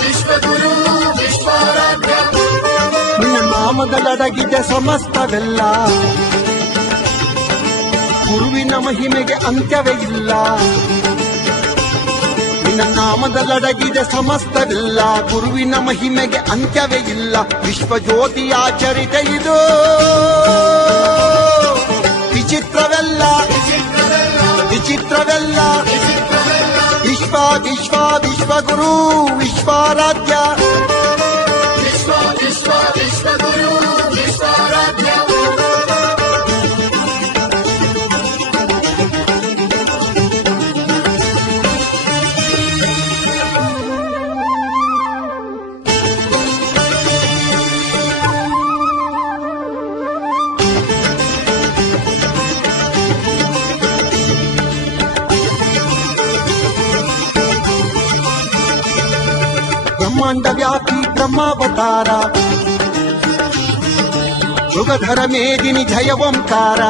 ವಿಶ್ವಗುರು ವಿಶ್ವಾರಾಧ್ಯ ನಿನ್ನ ನಾಮದಲ್ಲಡಗಿದೆ ಸಮಸ್ತವೆಲ್ಲ, ಗುರುವಿನ ಮಹಿಮೆಗೆ ಅಂತ್ಯವೇ ಇಲ್ಲ. ನಿನ್ನ ನಾಮದಲ್ಲಡಗಿದೆ ಸಮಸ್ತವೆಲ್ಲ, ಗುರುವಿನ ಮಹಿಮೆಗೆ ಅಂತ್ಯವೇ ಇಲ್ಲ. ವಿಶ್ವಜ್ಯೋತಿಯ ಚರಿತೆ ಇದು ವಿಚಿತ್ರವೆಲ್ಲ, ವಿಚಿತ್ರವೆಲ್ಲ. ವಿಶ್ವ ವಿಶ್ವ ವಿಶ್ವಗುರು ವಿಶ್ವಾರಾಧ್ಯ ವಿಶ್ವ ವಿಶ್ವ ವಿಶ್ವಗುರು ವಿಶ್ವಾರಾಧ್ಯ ಬ್ರಹ್ಮಾಂಡ ವ್ಯಾಪಿ ಬ್ರಹ್ಮಾವತಾರ, ಯುಗಧರ ಮೇದಿನಿ ಜಯ ಓಂಕಾರ.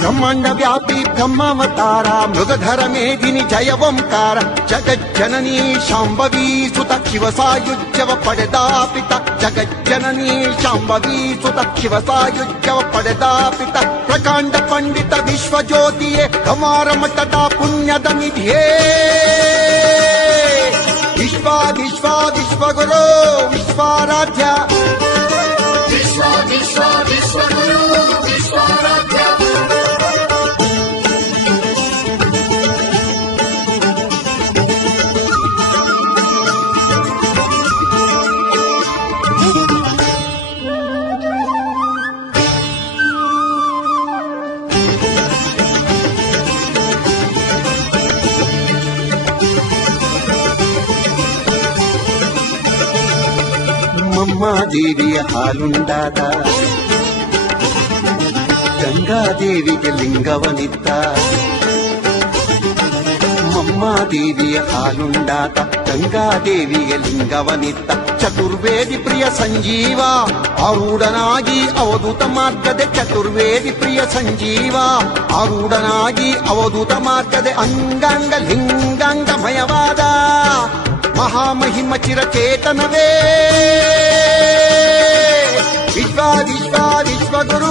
ಬ್ರಹ್ಮಾಂಡ ವ್ಯಾಪಿ ಬ್ರಹ್ಮಾವತಾರ, ಮೃಗಧರ ಮೇದಿನಿ ಜಯ ಓಂಕಾರ. ಜಗಜ್ಜನನೀ ಶಾಂಭವೀ ಸುತ ಶಿವ ಸಾಯುಜ್ಯವ ಪಡೆದ ಪಿತ, ಜಗಜ್ಜನನೀ ಶಾಂಭವೀ ಸುತ ಶಿವ ಸಾಯುಜ್ಯವ ಪಡೆದ ಪಿತ. ಪ್ರಕಾಂಡ ಪಂಡಿತ ವಿಶ್ವಜ್ಯೋತಿಯೇ ಕಮಾರ ಮಠದ ಪುಣ್ಯದ ನಿಧಿಯೇ. ವಿಶ್ವ ವಿಶ್ವ ವಿಶ್ವಗುರು ವಿಶ್ವಾರಾಧ್ಯ ವಿಶ್ವ ವಿಶ್ವ ವಿಶ್ವಗುರು ವಿಶ್ವಾರಾಧ್ಯ ದೇವಿಯ ಹಾಲುಂಡಾದ, ಗಂಗಾದೇವಿಗೆ ಲಿಂಗವನಿದ್ದ. ಮಮ್ಮಾದೇವಿಯ ಹಾಲುಂಡಾದ, ಗಂಗಾದೇವಿಗೆ ಲಿಂಗವನಿದ್ದ. ಚತುರ್ವೇದಿ ಪ್ರಿಯ ಸಂಜೀವ ಆರೂಢನಾಗಿ ಅವಧೂತ ಮಾರ್ಗದೆ, ಚತುರ್ವೇದಿ ಪ್ರಿಯ ಸಂಜೀವ ಆರೂಢನಾಗಿ ಅವಧೂತ ಮಾರ್ಗದೆ. ಅಂಗಾಂಗ ಲಿಂಗಾಂಗಮಯವಾದ ಮಹಾಮಹಿಮ ಚಿರಚೇತನವೇ. ವಿಶ್ವ ವಿಶ್ವ ವಿಶ್ವಗುರು